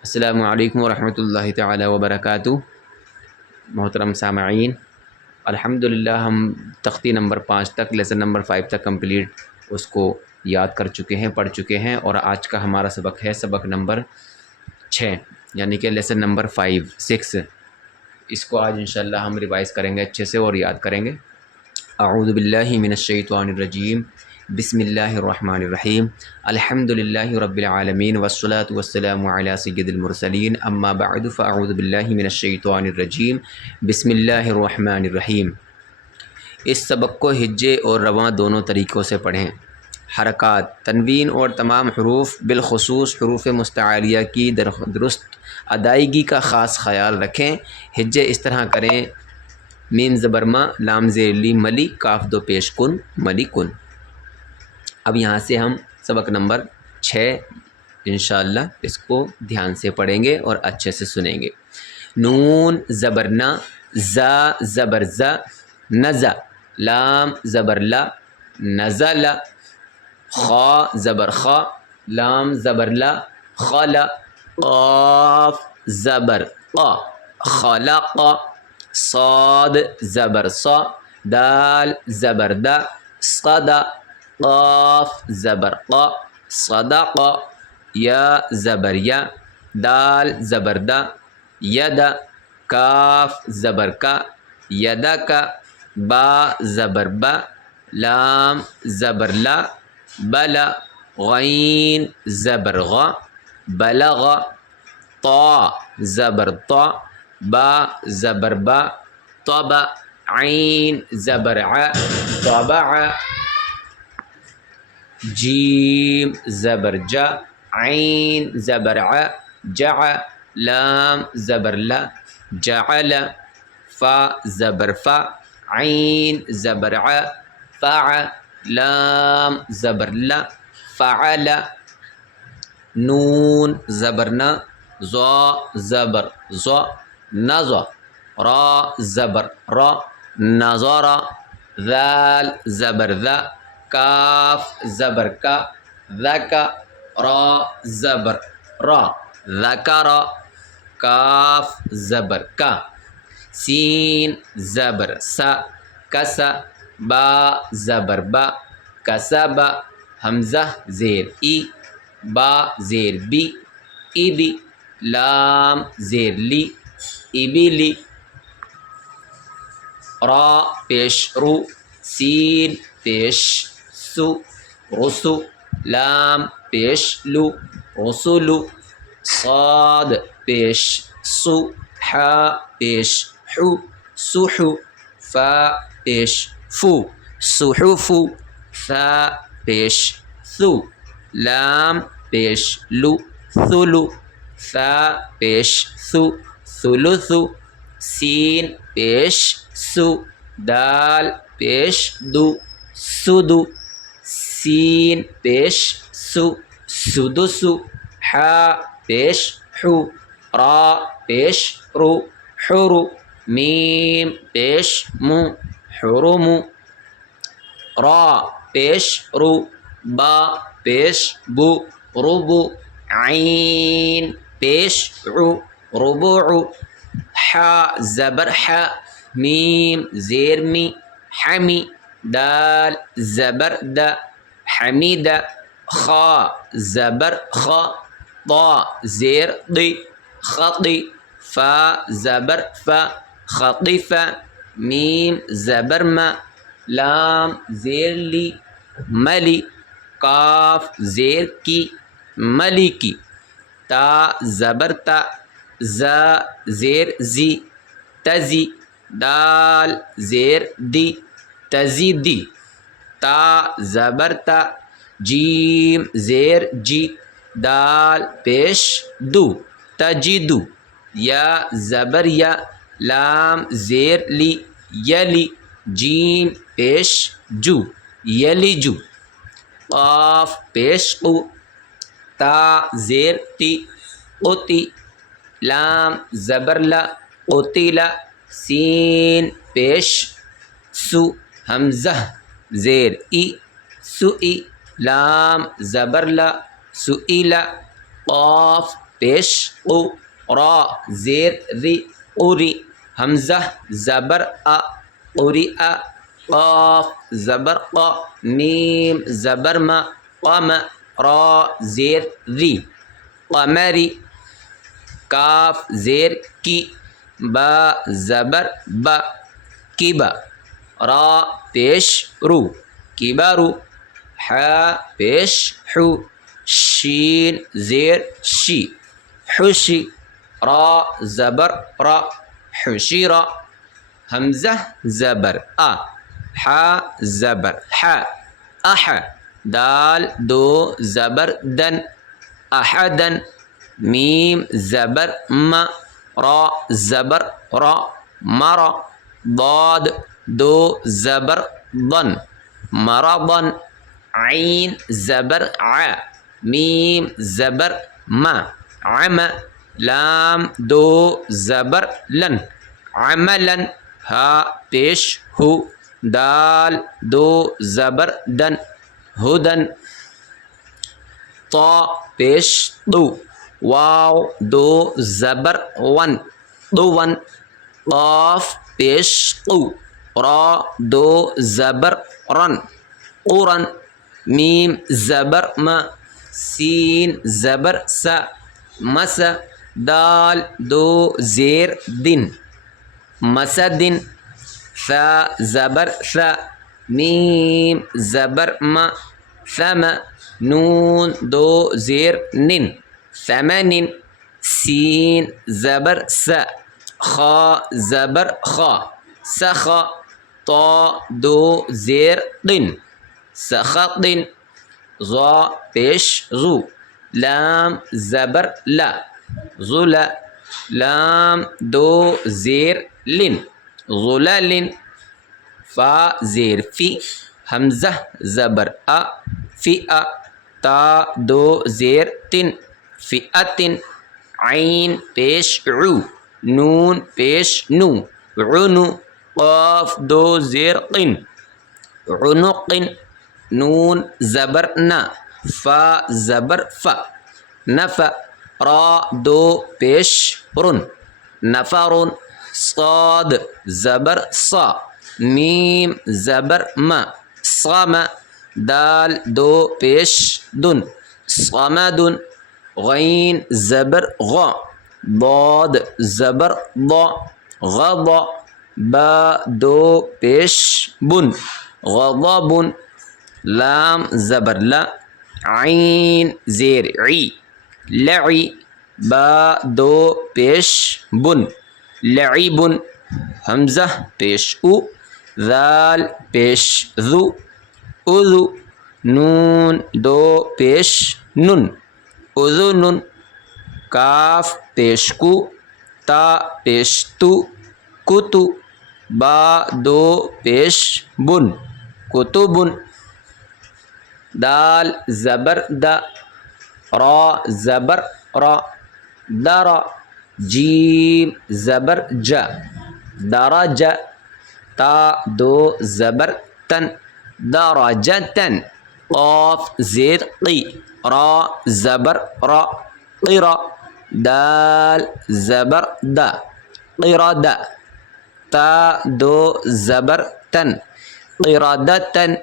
अस्सलामु अलैकुम वरहमतुल्लाहि तआला वबरकातुहू। मोहतरम सामईन, अल्हम्दुलिल्लाह हम तख्ती नंबर 5 तक, लेसन नंबर 5 तक कंप्लीट उसको याद कर चुके हैं, पढ़ चुके हैं। और आज का हमारा सबक है सबक नंबर 6, यानी कि लेसन नंबर 6। इसको आज इंशाअल्लाह हम रिवाइज़ करेंगे अच्छे से और याद करेंगे। अऊज़ु बिल्लाहि मिनश शैतानिर रजीम, बिस्मिल्लाहिर्रहमानिर्रहीम, अल्हम्दुलिल्लाहि रब्बिल आलमीन वस्सलातु वस्सलामु अला सय्यिदिल मुरसलीन, अम्मा बअदु फ़अऊज़ु बिल्लाहि मिनश शैतानिर रजीम, बिस्मिल्लाहिर्रहमानिर्रहीम। इस सबक को हिज्जे और रवां दोनों तरीक़ों से पढ़ें। हरकात, तनवीन और तमाम हरूफ बिलखुसूस हरूफ मुस्तआलिया की दुरुस्त अदायगी का ख़ास ख़याल रखें। हिज्जे इस तरह करें: मीम ज़बर मा, लाम ज़ेर ली मली, काफ दो पेश कुन, मली कुन। अब यहाँ से हम सबक नंबर 6 इंशाअल्लाह इसको ध्यान से पढ़ेंगे और अच्छे से सुनेंगे। नून ज़बर ना, ज़ा ज़बर ज़ा, नज़ा, लाम ज़बर ला, नज़ला, खा ज़बर खा, लाम ज़बर ला, खला, क़ाफ ज़बर क़ा, खलक़ा, साद ज़बर सा, दाल ज़बर दा, सदा, क़ाफ ज़बर क़ा, सदक़ा, या ज़बर या, दाल ज़बर दा, यदा, काफ ज़बर का, यदका, बा ज़बर बा, लाम ज़बर ला, बला, गैन ज़बर गा, बलगा, ता ज़बर ता, बा ज़बर बा, तबा, ऐन ज़बर आ, तबा, जीम ज़बर जा, ऐन ज़बर आ, जा, लाम ज़बर ला, जअल, फ़ा ज़बर फ़ा, ऐन ज़बर आ, फ़अ, लाम ज़बर ला, फ़अल, नून ज़बर न, ज़ा ज़बर ज़ा, नज़, रा ज़बर रा, नज़रा, ज़ाल ज़बर ज़ा, काफ ज़बर का, ज़का, रा ज़बर रा, ज़करा, काफ ज़बर का, सीन ज़बर सा, कसा, बा ज़बर बा, कसबा, हमज़ा ज़ेर ई, बा ज़ेर बी, इबी, लाम ज़ेर ली, इबिली, रा पेश रू, सीन पेश सु, रुसु, लाम पेश लु, रुसुलु, साद पेश सु, हा पेश हु, सुहु, फा पेश फु, सुहुफु, सा पेश सु, लाम पेश लु, सुलु, सा पेश सु, सुलुसु, सीन पेश सु, दाल पेश दु, सुदु, सीन पेश सु, सुदुसु, हा पेश हु, रा पेश रु, हुरु, मीम पेश मु, हुरुमु, रा पेश रु, बा पेश बु, रुबु, ऐन पेश उ, रुबुउ, हा ज़बर हा, मीम ज़ेर मी, हमी, दाल ज़बर दा, हमीदा, खा ज़बर खा, ता ज़ेर दी, खती, फ़ा ज़बर फ़ा, खतीफ़ा, मीम ज़बर मा, लाम ज़ेर ली, मली, काफ ज़ेर की, मलिकी, ता ज़बर ता, ज़ा ज़ेर ज़ी, तज़ी, दाल ज़ेर दी, तज़ीदी, ता ज़बर ता, जीम ज़ेर जी, दाल पेश दु, तजिदु, या ज़बर या, लाम ज़ेर ली, यली, जीम पेश जू, यलिजू, क़ाफ पेश क़ु, ता ज़ेर ती, क़ुती, लाम ज़बर ला, क़ुतिला, सीन पेश सु, हमज़ा ज़ेर ई, सुई, लाम ज़बर ला, सुईला, क़ाफ पेश उ, रा ज़ेर री उरी, हमज़ा ज़बर अ उरी अ, क़ाफ ज़बर क़, मीम ज़बर म क़म, रा ज़ेर री क़मरी, काफ ज़ेर की, बा ज़बर ब किब, रा पेश रू किबारू, ह पेश हु, शीन ज़ेर शी हुशी, रा ज़बर रा हुशीरा, हमज़ा ज़बर आ, ह ज़बर ह अह, दाल दो ज़बर दन अहदन, मीम ज़बर म, रा ज़बर रा मरा, दाद दो ज़बर दन मरदन, ऐन ज़बर आ, मीम ज़बर म अम, लाम दो ज़बर लन अमलन, हा पेश हु, दाल दो ज़बर दन हुदन, ता पेश दो, वाव दो ज़बर वन दुवन, क़ाफ पेश क़ु, रा दो ज़बर रन क़ुरन, मीम ज़बर म, सीन ज़बर स मस, दाल दो ज़ेर दिन मसदिन, सा ज़बर स, मीम ज़बर म सम, नून दो ज़ेर निन समनिन, सीन ज़बर स, खा ज़बर खा सख, ता दो ज़ेर दिन सखदिन, ज़ा पेश ज़ू, लाम ज़बर ला ज़ुला, लाम दो ज़ेर लिन ज़ुललिन, फ़ा ज़ेर फ़ी, हमज़ा ज़बर अ फ़िअ, ता दो ज़ेर तिन फ़िअतिन, ऐन पेश उ, नून पेश नु उनु, क़ाफ दो ज़ेर क़िन उनुक़िन, नून ज़बर न, फ़ा ज़बर फ़ नफ़, रा दो पेश रुन नफ़रुन, साद ज़बर सा, मीम ज़बर म सम, दाल दो पेश दुन समदुन, गैन ज़बर ग़, दाद ज़बर द गद, बा दो पेश बुन गदबुन, लाम ज़बर ला, ऐन ज़ेर ई लई, बा दो पेश बुन लईबुन, हमज़ा पेश उ, ज़ाल पेश ज़ु उज़ु, नून दो पेश नुन उज़ुनुन, काफ पेश कु, ता पेश तु कुतु, बा दो पेश बुन कुतुबुन, दाल ज़बर द, रा ज़बर रा दरा, जीम ज़बर ज दरज, ता दो ज़बर तन दरजतन, क़ाफ ज़ेर क़ी, रा ज़बर रा क़िरा, दाल ज़बर द क़िरद, ता दो ज़बर तन क़िरदतन,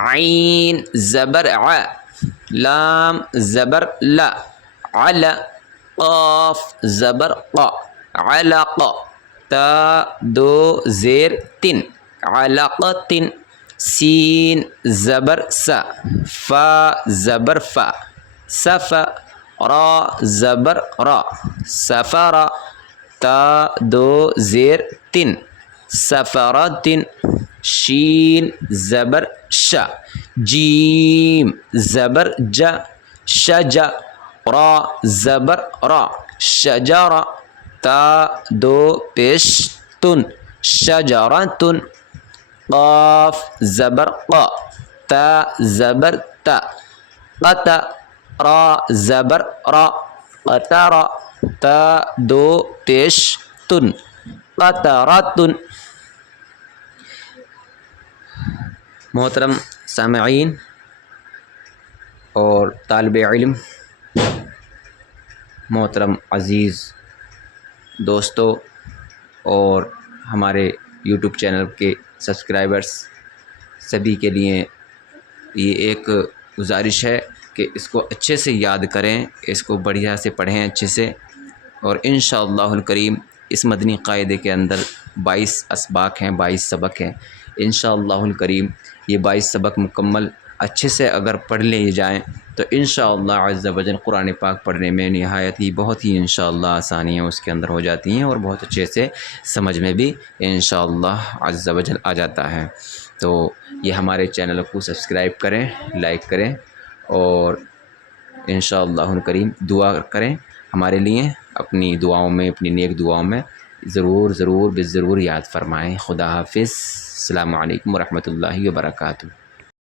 ऐन ज़बर आ, लाम ज़बर ला अला, क़ाफ ज़बर क़ अलक़, ता दो ज़ेर तिन अलक़तिन, सीन ज़बर स, फ़ा ज़बर फ़ सफ़, रा ज़बर रा सफ़रा, ता दो ज़ेर तिन सफ़रतिन, शीन ज़बर श, जीम ज़बर ज शज, रा ज़बर रा शजरा, ता दो पेश तुन शजरतुन, क़ाफ ज़बर क़, ता ज़बर त क़त, रा ज़बर रा क़तरा, ता दो पेश तुन क़तरतुन। मोहतरम सामईन और तालिब इल्म, मोहतरम अज़ीज़ दोस्तों और हमारे यूट्यूब चैनल के सब्सक्राइबर्स सभी के लिए ये एक गुजारिश है कि इसको अच्छे से याद करें, इसको बढ़िया से पढ़ें अच्छे से, और इंशाअल्लाहुल करीम इस मदनी क़ायदे के अंदर 22 असबाक हैं, 22 सबक हैं। इंशाअल्लाहुल करीम ये 22 सबक मुकम्मल अच्छे से अगर पढ़ लिए जाएँ तो इंशाअल्लाह अज़्ज़ व जल कुरान पाक पढ़ने में नहायत ही बहुत ही इंशाअल्लाह आसानियाँ उसके अंदर हो जाती हैं और बहुत अच्छे से समझ में भी इंशाअल्लाह अज़्ज़ व जल आ जाता है। तो ये हमारे चैनल को सब्सक्राइब करें, लाइक करें और इंशाअल्लाहुल करीम दुआ करें हमारे लिए, अपनी दुआओं में, अपनी नेक दुआओं में ज़रूर ज़रूर याद फरमाएँ। खुदा हाफ़िज़। अस्सलामु अलैकुम व रहमतुल्लाहि व बरकातुहू।